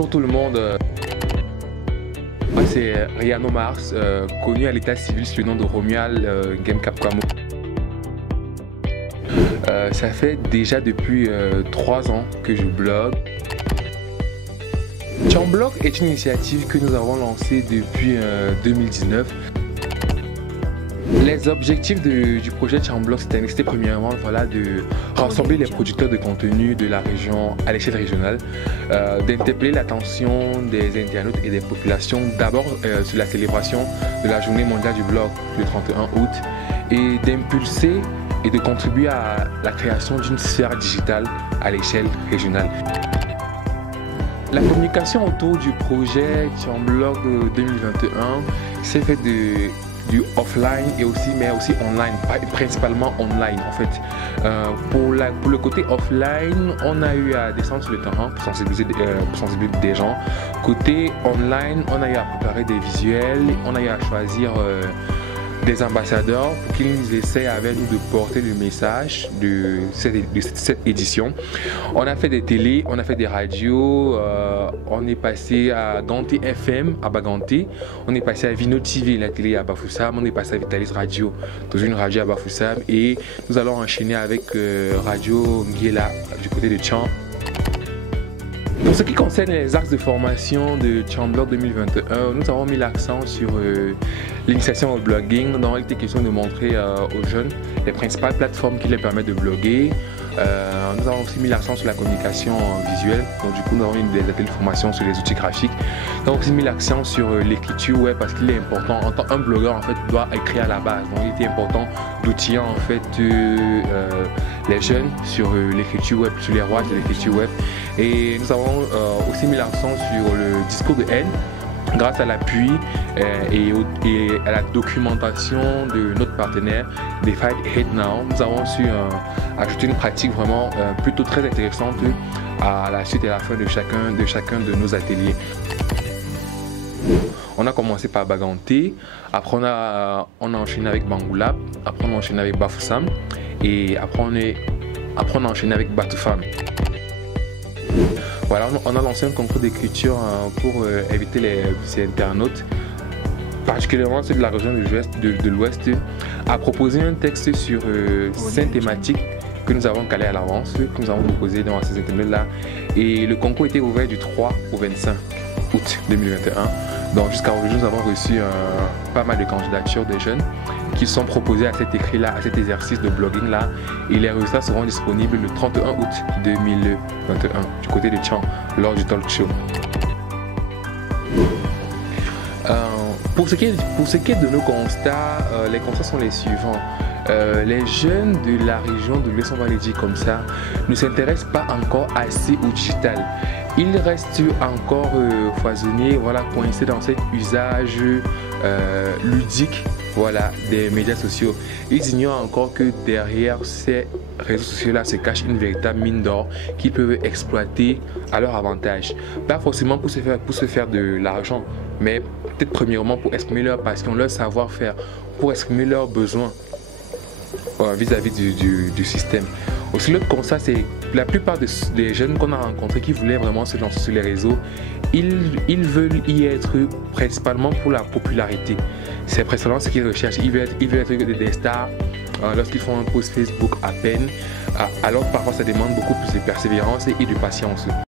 Bonjour tout le monde. Moi c'est Riano Mars, connu à l'état civil sous le nom de Romual Game Capcom. Ça fait déjà depuis 3 ans que je blogue. Chamblog est une initiative que nous avons lancée depuis 2019. Les objectifs du projet Chamblog, c'était premièrement de rassembler les producteurs de contenu de la région à l'échelle régionale, d'interpeller l'attention des internautes et des populations, d'abord sur la célébration de la journée mondiale du blog le 31 août, et d'impulser et de contribuer à la création d'une sphère digitale à l'échelle régionale. La communication autour du projet Chamblog 2021 s'est faite du offline et mais aussi online, principalement online en fait. Pour le côté offline, on a eu à descendre sur le terrain pour sensibiliser des gens. Côté online, on a eu à préparer des visuels, on a eu à choisir des ambassadeurs pour qu'ils nous essaient avec nous de porter le message de cette édition. On a fait des télés, on a fait des radios, on est passé à Ganté FM à Baganté, on est passé à Vino TV, la télé à Bafoussam, on est passé à Vitalis Radio, dans une radio à Bafoussam, et nous allons enchaîner avec Radio Nguela du côté de Tchan. Pour ce qui concerne les axes de formation de Chamblog 2021, nous avons mis l'accent sur l'initiation au blogging. Dans il était question de montrer aux jeunes les principales plateformes qui leur permettent de bloguer. Nous avons aussi mis l'accent sur la communication visuelle. Donc du coup, nous avons eu des ateliers de formation sur les outils graphiques. Nous avons aussi mis l'accent sur l'écriture web parce qu'il est important. En tant qu'un blogueur, en fait, doit écrire à la base. Donc il était important d'outiller en fait les jeunes sur l'écriture web, sur les rouages de l'écriture web. Et nous avons aussi mis l'accent sur le discours de haine grâce à l'appui et à la documentation de notre partenaire des Fight Hate Now. Nous avons su ajouter une pratique vraiment plutôt très intéressante à la suite et à la fin de chacun de nos ateliers. On a commencé par Baganté, après on a enchaîné avec Bangoulap, après on a enchaîné avec Bafoussam et après on a enchaîné avec Batoufam. Voilà, on a lancé un concours d'écriture pour inviter les internautes, particulièrement ceux de la région de l'Ouest, à proposer un texte sur 5 thématiques que nous avons calées à l'avance, que nous avons proposé dans ces internautes-là. Et le concours était ouvert du 3 au 25 août 2021. Donc jusqu'à aujourd'hui, nous avons reçu pas mal de candidatures de jeunes qui sont proposés à cet écrit-là, à cet exercice de blogging-là. Et les résultats seront disponibles le 31 août 2021 du côté de Tchan, lors du talk show. Pour ce qui est de nos constats, les constats sont les suivants. Les jeunes de la région de l'Ouest, on va les dire comme ça, ne s'intéressent pas encore assez au digital. Ils restent encore foisonnés, voilà, coincés dans cet usage ludique, voilà, des médias sociaux. Ils ignorent encore que derrière ces réseaux sociaux-là se cache une véritable mine d'or qu'ils peuvent exploiter à leur avantage. Pas forcément pour se faire de l'argent, mais peut-être premièrement pour exprimer leur passion, leur savoir-faire, pour exprimer leurs besoins vis-à-vis du système. Aussi, l'autre constat, c'est que la plupart des jeunes qu'on a rencontrés qui voulaient vraiment se lancer sur les réseaux, ils veulent y être principalement pour la popularité. C'est principalement ce qu'ils recherchent. Ils veulent être des stars lorsqu'ils font un post Facebook à peine. Alors parfois, ça demande beaucoup plus de persévérance et de patience.